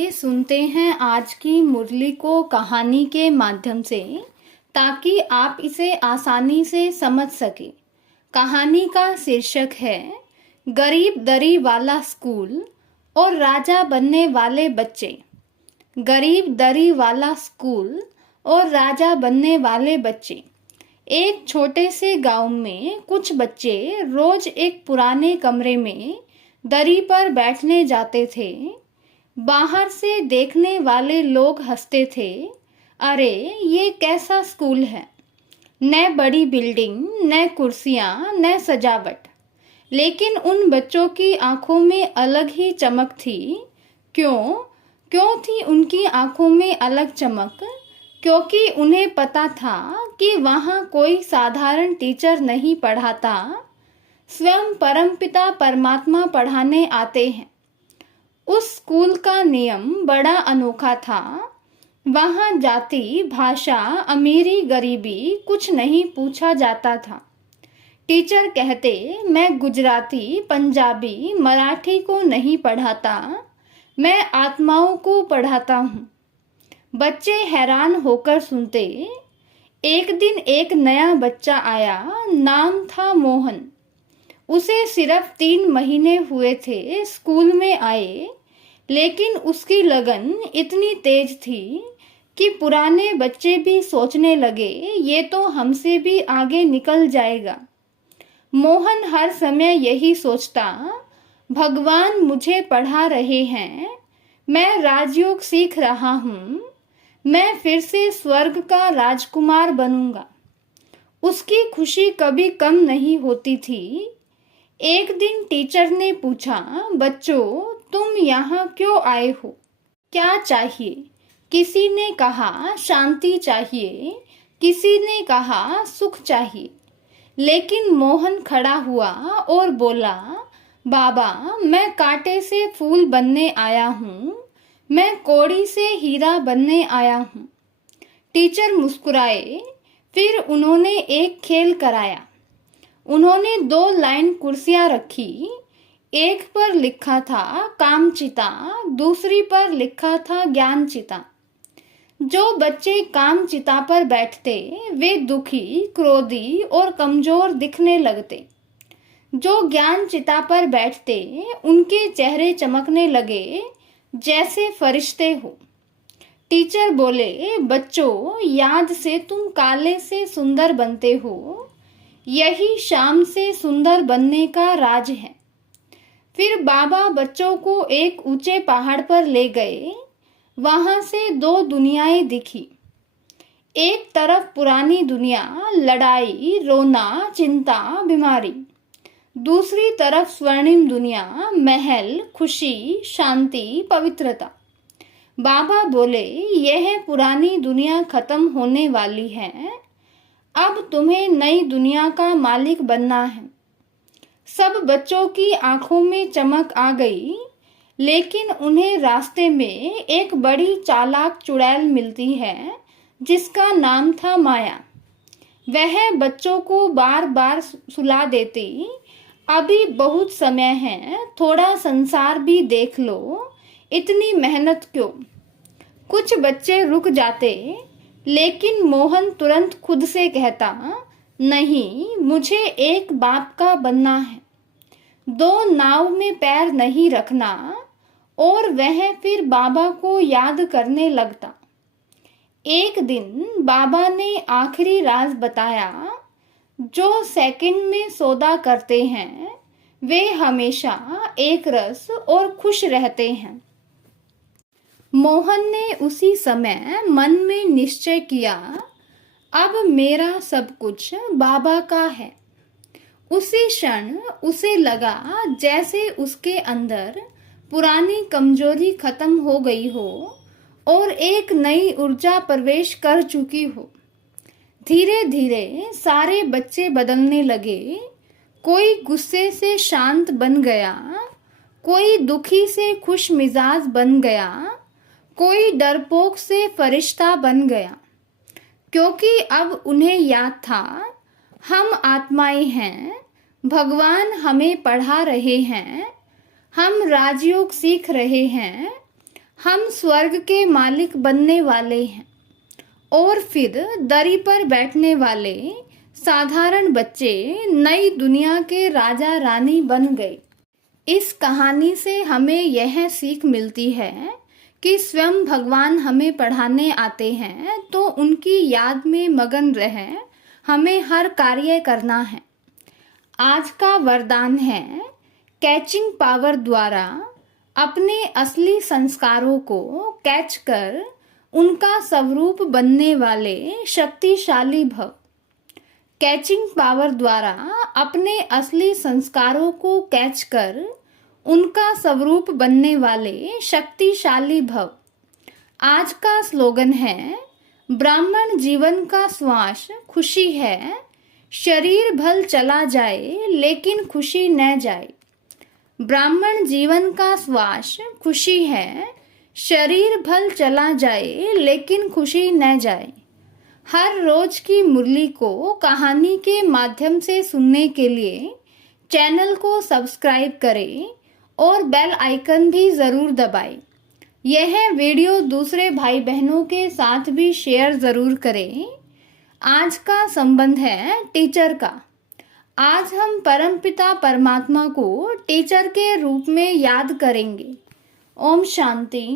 आइए सुनते हैं आज की मुरली को कहानी के माध्यम से, ताकि आप इसे आसानी से समझ सकें। कहानी का शीर्षक है गरीब दरी वाला स्कूल और राजा बनने वाले बच्चे। गरीब दरी वाला स्कूल और राजा बनने वाले बच्चे। एक छोटे से गांव में कुछ बच्चे रोज एक पुराने कमरे में दरी पर बैठने जाते थे। बाहर से देखने वाले लोग हंसते थे, अरे ये कैसा स्कूल है, न बड़ी बिल्डिंग, न कुर्सियां, न सजावट। लेकिन उन बच्चों की आंखों में अलग ही चमक थी। क्यों क्यों थी उनकी आंखों में अलग चमक? क्योंकि उन्हें पता था कि वहाँ कोई साधारण टीचर नहीं पढ़ाता, स्वयं परमपिता परमात्मा पढ़ाने आते हैं। उस स्कूल का नियम बड़ा अनोखा था। वहाँ जाति, भाषा, अमीरी, गरीबी कुछ नहीं पूछा जाता था। टीचर कहते, मैं गुजराती, पंजाबी, मराठी को नहीं पढ़ाता, मैं आत्माओं को पढ़ाता हूँ। बच्चे हैरान होकर सुनते। एक दिन एक नया बच्चा आया, नाम था मोहन। उसे सिर्फ 3 महीने हुए थे स्कूल में आए, लेकिन उसकी लगन इतनी तेज थी कि पुराने बच्चे भी सोचने लगे, ये तो हमसे भी आगे निकल जाएगा। मोहन हर समय यही सोचता, भगवान मुझे पढ़ा रहे हैं, मैं राजयोग सीख रहा हूँ, मैं फिर से स्वर्ग का राजकुमार बनूंगा। उसकी खुशी कभी कम नहीं होती थी। एक दिन टीचर ने पूछा, बच्चों तुम यहाँ क्यों आए हो, क्या चाहिए? किसी ने कहा शांति चाहिए, किसी ने कहा सुख चाहिए। लेकिन मोहन खड़ा हुआ और बोला, बाबा मैं कांटे से फूल बनने आया हूँ, मैं कौड़ी से हीरा बनने आया हूँ। टीचर मुस्कुराए। फिर उन्होंने एक खेल कराया। उन्होंने 2 लाइन कुर्सियां रखी। एक पर लिखा था कामचिता, दूसरी पर लिखा था ज्ञानचिता। जो बच्चे कामचिता पर बैठते वे दुखी, क्रोधी और कमजोर दिखने लगते। जो ज्ञानचिता पर बैठते उनके चेहरे चमकने लगे जैसे फरिश्ते हो। टीचर बोले, बच्चों याद से तुम काले से सुंदर बनते हो, यही शाम से सुंदर बनने का राज है। फिर बाबा बच्चों को एक ऊंचे पहाड़ पर ले गए। वहां से 2 दुनियाएं दिखी। एक तरफ पुरानी दुनिया, लड़ाई, रोना, चिंता, बीमारी। दूसरी तरफ स्वर्णिम दुनिया, महल, खुशी, शांति, पवित्रता। बाबा बोले, यह पुरानी दुनिया खत्म होने वाली है, अब तुम्हें नई दुनिया का मालिक बनना है। सब बच्चों की आंखों में चमक आ गई, लेकिन उन्हें रास्ते में एक बड़ी चालाक चुड़ैल मिलती है जिसका नाम था माया। वह बच्चों को बार बार सुला देती, अभी बहुत समय है, थोड़ा संसार भी देख लो, इतनी मेहनत क्यों? कुछ बच्चे रुक जाते, लेकिन मोहन तुरंत खुद से कहता, नहीं, मुझे एक बाप का बनना है, 2 नाव में पैर नहीं रखना। और वह फिर बाबा को याद करने लगता। एक दिन बाबा ने आखिरी राज बताया, जो सेकंड में सौदा करते हैं वे हमेशा एक रस और खुश रहते हैं। मोहन ने उसी समय मन में निश्चय किया, अब मेरा सब कुछ बाबा का है। उसी क्षण उसे लगा जैसे उसके अंदर पुरानी कमजोरी खत्म हो गई हो और एक नई ऊर्जा प्रवेश कर चुकी हो। धीरे धीरे सारे बच्चे बदलने लगे। कोई गुस्से से शांत बन गया, कोई दुखी से खुश मिजाज बन गया, कोई डरपोक से फरिश्ता बन गया। क्योंकि अब उन्हें याद था, हम आत्माएं हैं, भगवान हमें पढ़ा रहे हैं, हम राजयोग सीख रहे हैं, हम स्वर्ग के मालिक बनने वाले हैं और फिर दरी पर बैठने वाले साधारण बच्चे नई दुनिया के राजा रानी बन गए। इस कहानी से हमें यह सीख मिलती है कि स्वयं भगवान हमें पढ़ाने आते हैं तो उनकी याद में मगन रह हमें हर कार्य करना है। आज का वरदान है कैचिंग पावर द्वारा अपने असली संस्कारों को कैच कर उनका स्वरूप बनने वाले शक्तिशाली भव। कैचिंग पावर द्वारा अपने असली संस्कारों को कैच कर उनका स्वरूप बनने वाले शक्तिशाली भव। आज का स्लोगन है ब्राह्मण जीवन का श्वास खुशी है, शरीर भल चला जाए लेकिन खुशी न जाए। ब्राह्मण जीवन का श्वास खुशी है, शरीर भल चला जाए लेकिन खुशी न जाए। हर रोज की मुरली को कहानी के माध्यम से सुनने के लिए चैनल को सब्सक्राइब करें और बेल आइकन भी ज़रूर दबाएं। यह वीडियो दूसरे भाई बहनों के साथ भी शेयर ज़रूर करें। आज का संबंध है टीचर का। आज हम परमपिता परमात्मा को टीचर के रूप में याद करेंगे। ओम शांति।